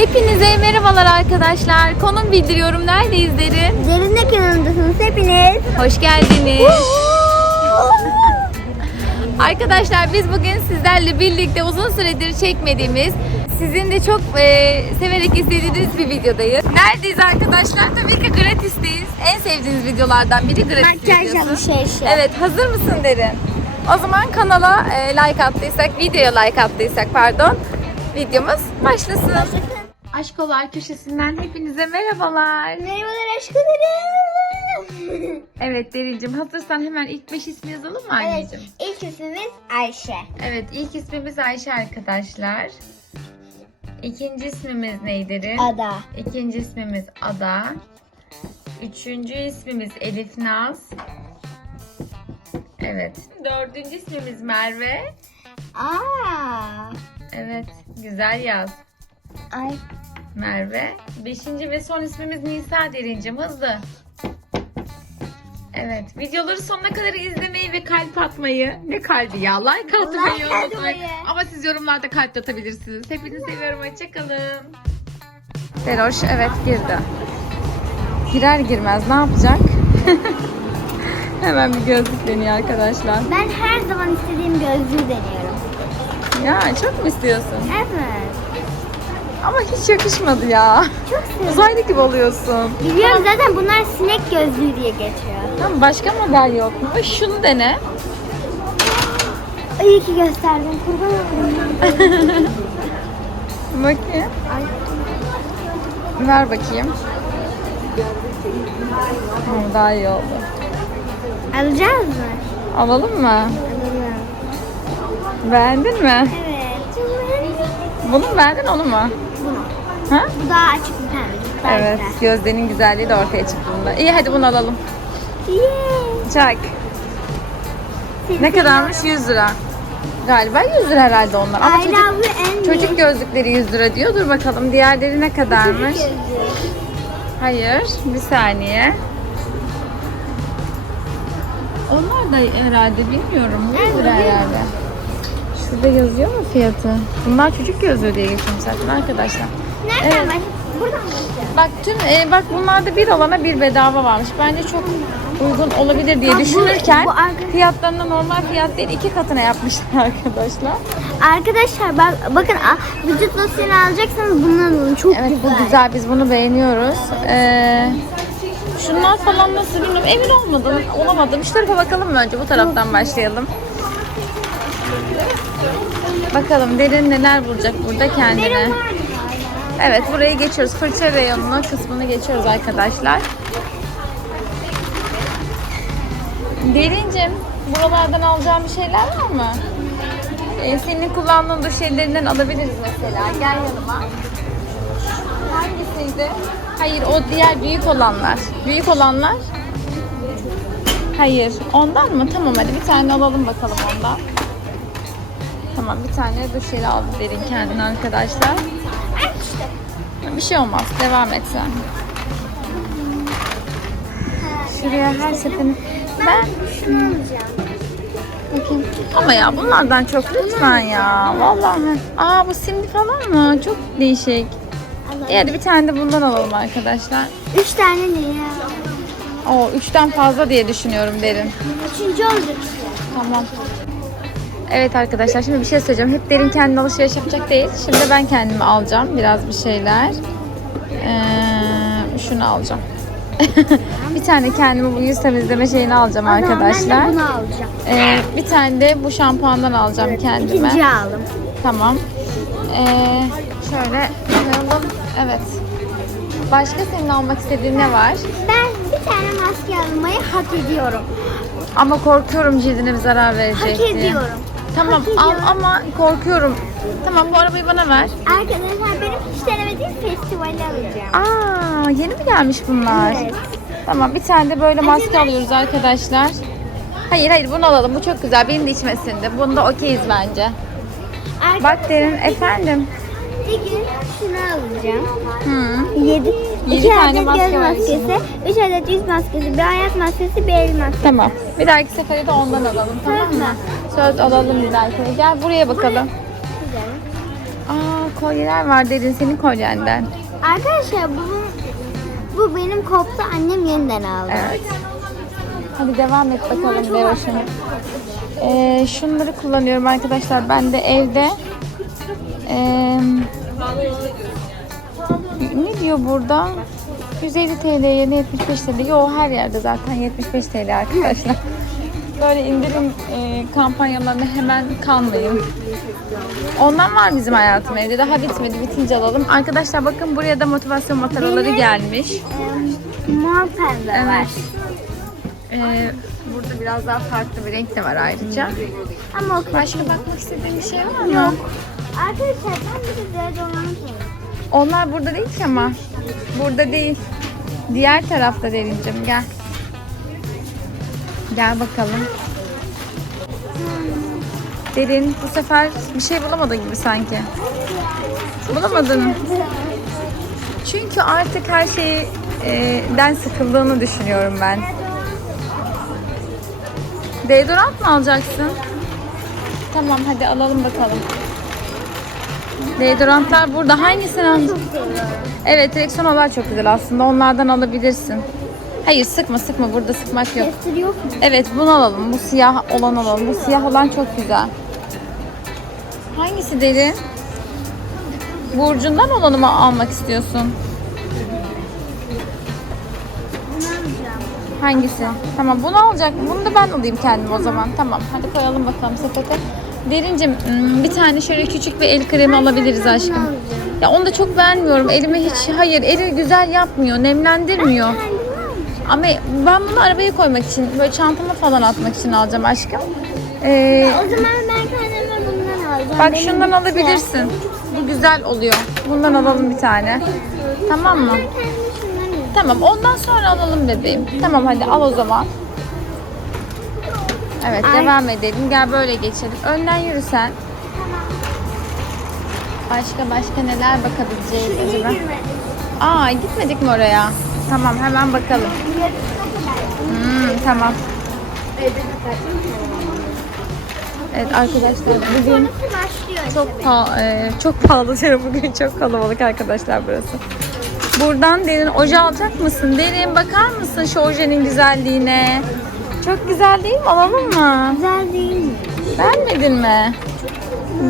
Hepinize merhabalar arkadaşlar. Konum bildiriyorum. Neredeyiz derin? Derinle kanalındasınız hepiniz. Hoş geldiniz. Arkadaşlar biz bugün sizlerle birlikte uzun süredir çekmediğimiz sizin de çok e, severek istediğiniz bir videodayız. Neredeyiz arkadaşlar? Tabii ki gratisteyiz. En sevdiğiniz videolardan biri gratis Makyaj videosu. alışverişi. Evet hazır mısın Derin? O zaman kanala e, like attıysak, videoya like attıysak pardon, videomuz başlasın. Aşkolar köşesinden hepinize merhabalar. Merhabalar aşklarım. Evet Derincim hazırsan hemen ilk 5 ismi yazalım mı evet, anneciğim? ilk ismimiz Ayşe. Evet ilk ismimiz Ayşe arkadaşlar. İkinci ismimiz neydi? Ada. İkinci ismimiz Ada. Üçüncü ismimiz Elif Naz. Evet. Dördüncü ismimiz Merve. Aa. Evet. Güzel yaz. Ay. Merve. Beşinci ve son ismimiz Nisa Derincim. Hızlı. Evet. Videoları sonuna kadar izlemeyi ve kalp atmayı. Ne kalbi ya? Like atmayı Like unutmayın. atmayı. Ama siz yorumlarda kalp de atabilirsiniz. Hepinizi seviyorum. Hoşçakalın. Feroş evet girdi. Girer girmez ne yapacak? Hemen bir gözlük deniyor arkadaşlar. Ben her zaman istediğim gözlüğü deniyorum. Ya çok mu istiyorsun? Evet. Ama hiç yakışmadı ya. Çok. Uzaylı gibi oluyorsun. Biliyorum zaten bunlar sinek gözlüğü diye geçiyor. Tamam başka model yok mu? Şunu dene. İyi ki gösterdin. Kurban olayım. Bakayım. Ay. Ver bakayım. Tamam daha iyi oldu. Alacağız mı? Alalım mı? Alalım. Beğendin mi? Evet. Bunu mu beğendin onu mu? Ha? Bu daha açık bir. Daha Evet. güzel. Gözlerinin güzelliği de ortaya çıktı bunda. İyi hadi bunu alalım. Yeah. Çak. Seni Ne kadarmış? 100 lira. Galiba 100 lira herhalde onlar. Ama çocuk, çocuk gözlükleri 100 lira diyor. Dur bakalım diğerleri ne kadarmış? Hayır. Bir saniye. Onlar da herhalde bilmiyorum. 100 lira herhalde. Şurada yazıyor mu fiyatı? Bunlar çocuk gözlüğü diye geçiyorum zaten arkadaşlar. Nereden Evet. baş? Buradan başlayalım. Bak tüm e, bak bunlarda bir alana bir bedava varmış. Bence çok uygun olabilir diye Bak bu- düşünürken bu arka- fiyatlarını normal fiyat değil iki katına yapmışlar arkadaşlar. Arkadaşlar bak bakın vücut losyonu alacaksanız bundan alın. Çok Evet güzel. bu güzel biz bunu beğeniyoruz. Ee, şunlar falan nasıl bilmiyorum emin olmadım olamadım. Şu tarafa bakalım mı önce bu taraftan başlayalım. Bakalım derin neler bulacak burada kendine. Benim var? Evet burayı geçiyoruz. Fırça reyonunu kısmını geçiyoruz arkadaşlar. Derincim buralardan alacağım bir şeyler var mı? Ee, senin kullandığın duş jellerinden alabiliriz mesela. Gel yanıma. Hangisiydi? Hayır o diğer büyük olanlar. Büyük olanlar. Hayır. Ondan mı? Tamam hadi bir tane alalım bakalım ondan. Tamam bir tane duş jeli aldı derin kendine arkadaşlar. Bir şey olmaz. Devam et sen. Şuraya her seferinde... Ben Şunu alacağım. bakayım. Ama ya bunlardan çok lütfen ya. Vallahi. Aa bu simli falan mı? Çok değişik. İyi hadi bir tane de bundan alalım arkadaşlar. Üç tane ne ya? Oo üçten fazla diye düşünüyorum derin. Üçüncü olacak işte. Tamam. Evet arkadaşlar şimdi bir şey söyleyeceğim. Hep derin kendine alışveriş yapacak değil. Şimdi ben kendime alacağım biraz bir şeyler. Ee, şunu alacağım. bir tane kendime bu yüz temizleme şeyini alacağım zaman arkadaşlar. Ben de bunu alacağım. Ee, bir tane de bu şampuandan alacağım kendime. İkinciyi aldım. Tamam. Ee, şöyle koyalım. Evet. Başka senin almak istediğin ne var? Ben bir tane maske almayı hak ediyorum. Ama korkuyorum cildine bir zarar verecek Hak diye. Tamam al ama korkuyorum. Tamam bu arabayı bana ver. Arkadaşlar benim hiç denemediğim festivali alacağım. Aa yeni mi gelmiş bunlar? Evet. Tamam bir tane de böyle maske alıyoruz arkadaşlar. Hayır hayır bunu alalım. Bu çok güzel. Benim de içmesinde. Bunda okeyiz bence. Arkadaşlar Bak derin efendim. bir gün şunu alacağım. Hı. 7 Yedi 2 tane adet maske göz var maskesi, 3 adet yüz maskesi, bir ayak maskesi, bir el maskesi. Tamam. Bir dahaki sefere de ondan alalım tamam mı? Söz alalım bir dahakine. Gel buraya bakalım. Güzel. Aa kolyeler var derin senin kolyenden. Arkadaşlar bu, bu benim koptu annem yeniden aldı. Evet. Hadi devam et bakalım Devoş'um. Ee, şunları kullanıyorum arkadaşlar. Ben de evde ee, ne diyor burada? 150 TL yerine 75 TL. Yo her yerde zaten 75 TL arkadaşlar. Böyle indirim e, kampanyalarına hemen kalmayın. Ondan var bizim hayatım evde. Daha bitmedi. Bitince alalım. Arkadaşlar bakın buraya da motivasyon mataraları gelmiş. Ee, mor pembe var. Ee, burada biraz daha farklı bir renk de var ayrıca. Ama Başka bakmak istediğin bir şey var mı? Yok. Arkadaşlar ben bir de alayım. Onlar burada değil ki ama. Burada değil. Diğer tarafta Derincim gel. Gel bakalım. Derin bu sefer bir şey bulamadın gibi sanki. Bulamadın? Çünkü artık her şeyden sıkıldığını düşünüyorum ben. Deodorant mı alacaksın? Tamam hadi alalım bakalım. Deodorantlar burada. Hangisini? Evet Rexona'lar çok güzel aslında. Onlardan alabilirsin. Hayır sıkma sıkma. Burada sıkmak yok. Mu? Evet bunu alalım. Bu siyah olan alalım. Bu siyah olan çok güzel. Hangisi deri? Burcundan olanı mı almak istiyorsun? Bunu alacağım. Hangisi? Tamam bunu alacak. Bunu da ben alayım kendim o zaman. Tamam hadi koyalım bakalım sepete. Derincim hmm, bir tane şöyle küçük bir el kremi alabiliriz aşkım. Ya onu da çok beğenmiyorum. Elime hiç hayır eli güzel yapmıyor. Nemlendirmiyor. Ama ben bunu arabaya koymak için böyle çantama falan atmak için alacağım aşkım. Ee, O zaman ben kendime bundan alacağım. bak şundan bitti. alabilirsin. Bu güzel oluyor. Bundan alalım bir tane. Tamam mı? Tamam ondan sonra alalım bebeğim. Tamam hadi al o zaman. Evet Ay. devam edelim. Gel böyle geçelim. Önden yürü sen. Başka başka neler bakabileceğiz Şuraya acaba? Aa gitmedik mi oraya? Tamam hemen bakalım. Hmm, tamam. Evet arkadaşlar bugün çok pa- e, çok pahalı diyorum bugün çok kalabalık arkadaşlar burası. Buradan derin oje alacak mısın? Derin bakar mısın şu ojenin güzelliğine? Çok güzel değil mi? Alalım mı? Güzel değil mi? Beğenmedin mi?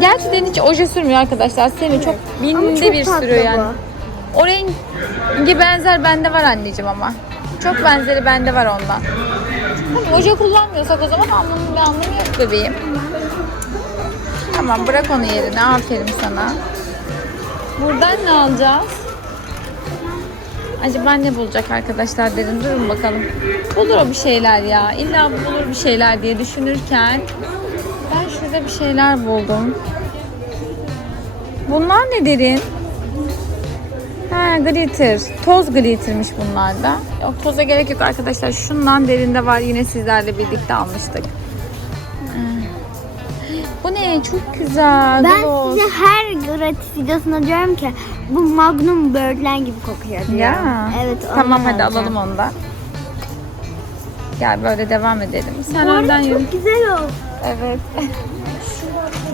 Gerçi derin hiç oje sürmüyor arkadaşlar. Seni çok binde çok bir tatlı sürüyor yani. bu. O rengi benzer bende var anneciğim ama. Çok benzeri bende var ondan. Tamam oje kullanmıyorsak o zaman anlamı bir anlamı yok bebeğim. Tamam bırak onu yerine. Aferin sana. Buradan ne alacağız? Acaba ne bulacak arkadaşlar derin durun bakalım. Bulur o bir şeyler ya. İlla bulur bir şeyler diye düşünürken ben şurada bir şeyler buldum. Bunlar ne derin? Ha glitter. Toz glittermiş bunlar da. Yok toza gerek yok arkadaşlar. Şundan derinde var yine sizlerle birlikte almıştık. Çok güzel. Ben gloss. size her gratis videosunda diyorum ki bu Magnum Bird'ler gibi kokuyor diyor. Ya. Evet. Tamam hadi alacağım. alalım onu da. Gel böyle devam edelim. Sen Bu önden yürü. çok güzel oldu. Evet.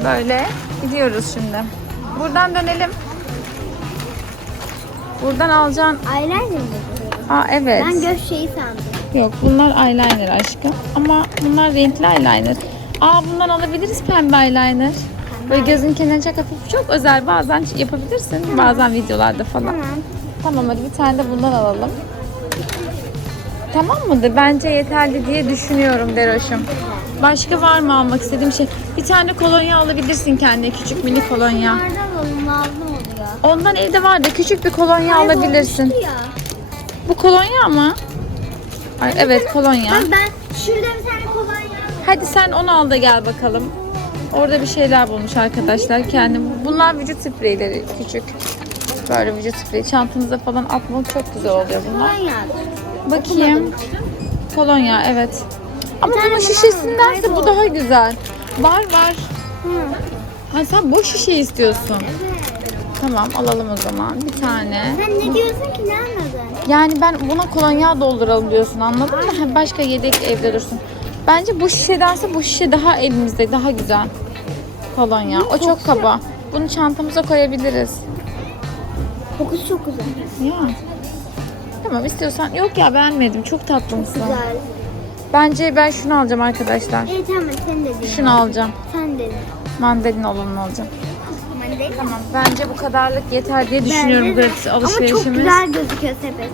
Böyle gidiyoruz şimdi. Buradan dönelim. Buradan alacaksın. Eyeliner mi? Aa evet. Ben göz şeyi sandım. Yok bunlar eyeliner aşkım. Ama bunlar renkli eyeliner. Aa bundan alabiliriz pembe eyeliner. Böyle gözün kenarına çok hafif çok özel bazen yapabilirsin. Bazen videolarda falan. Tamam. Tamam hadi bir tane de bundan alalım. Tamam mıdır? Bence yeterli diye düşünüyorum Deroş'um. Başka var mı almak istediğim şey? Bir tane kolonya alabilirsin kendine. Küçük mini kolonya. Nereden alalım? Lazım oluyor. Ondan evde var da küçük bir kolonya alabilirsin. Kaybolmuştu Ya. Bu kolonya mı? Ay, evet kolonya. Bak ben şurada bir tane. Hadi sen onu al da gel bakalım. Orada bir şeyler bulmuş arkadaşlar kendim. Bunlar vücut spreyleri küçük. Böyle vücut spreyi. Çantanıza falan atmalık çok güzel oluyor bunlar. Bakayım. Kolonya evet. Ama bunun şişesindense bu daha güzel. Var var. Ha sen boş şişe istiyorsun. Tamam alalım o zaman. Bir tane. Sen ne diyorsun ki ne anladın? Yani ben buna kolonya dolduralım diyorsun anladın mı? Başka yedek evde dursun. Bence bu şişedense bu şişe daha elimizde daha güzel. Kolonya. O çok kaba. Bunu çantamıza koyabiliriz. Kokusu çok güzel. Ya. Tamam istiyorsan. Yok ya beğenmedim. Çok tatlı mısın? Güzel. Bence ben şunu alacağım arkadaşlar. İyi tamam sen dedin. Şunu alacağım. Sen dedin. Mandalina olanını alacağım. Mandalina. Tamam. Bence bu kadarlık yeter diye düşünüyorum Bence de. gratis Ama çok güzel gözüküyor sepet.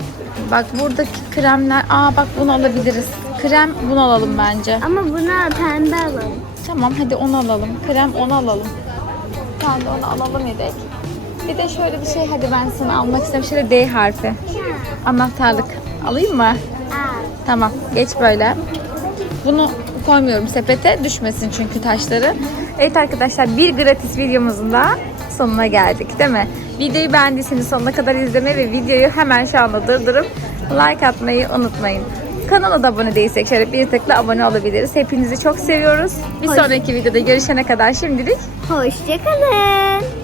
Bak buradaki kremler. Aa bak bunu alabiliriz. Krem bunu alalım bence. Ama buna pembe alalım. Tamam hadi onu alalım. Krem onu alalım. Tamam onu alalım yedek. Bir de şöyle bir şey hadi ben sana almak istedim. Şöyle D harfi. Anahtarlık. Alayım mı? Tamam geç böyle. Bunu koymuyorum sepete düşmesin çünkü taşları. Evet arkadaşlar bir gratis videomuzun da sonuna geldik değil mi? Videoyu beğendiyseniz sonuna kadar izleme ve videoyu hemen şu anda durdurup like atmayı unutmayın. Kanala da abone değilsek şöyle bir tıkla abone olabiliriz. Hepinizi çok seviyoruz. Bir Hoş- sonraki videoda görüşene kadar şimdilik Hoşçakalın.